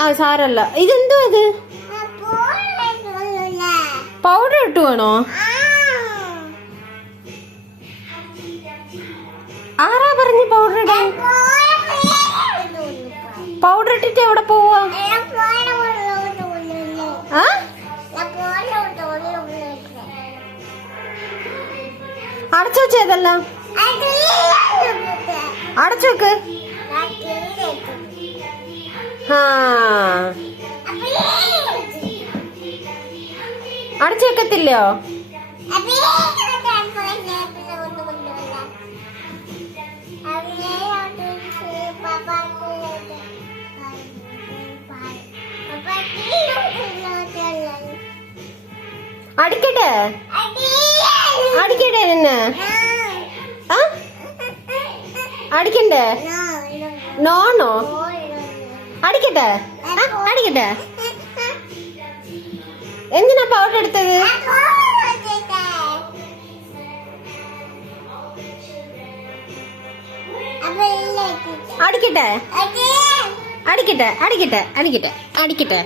ആ സാരല്ല. ഇതെന്തോ ഇത്? പൗഡർ ഇട്ടു വേണോ? ആരാ പറഞ്ഞു പൗഡർ ഇടാൻ? പൗഡർ ഇട്ടിട്ട് എവിടെ പോവാ? അടച്ചു വെച്ചതല്ല, അടച്ചു വെക്ക്. ആ അടച്ചു വെക്കത്തില്ലോ? അടിക്കട്ടെ അടിക്കട്ടെ നിന്നെ? അടിക്കണ്ടേ? നോണോ? അടിക്കട്ടെ അടിക്കട്ടെ. എന്തിനാ പൗഡർ എടുത്തത്? അടിക്കട്ടെ അടിക്കട്ടെ അടിക്കട്ടെ അടിക്കട്ടെ അടിക്കട്ടെ.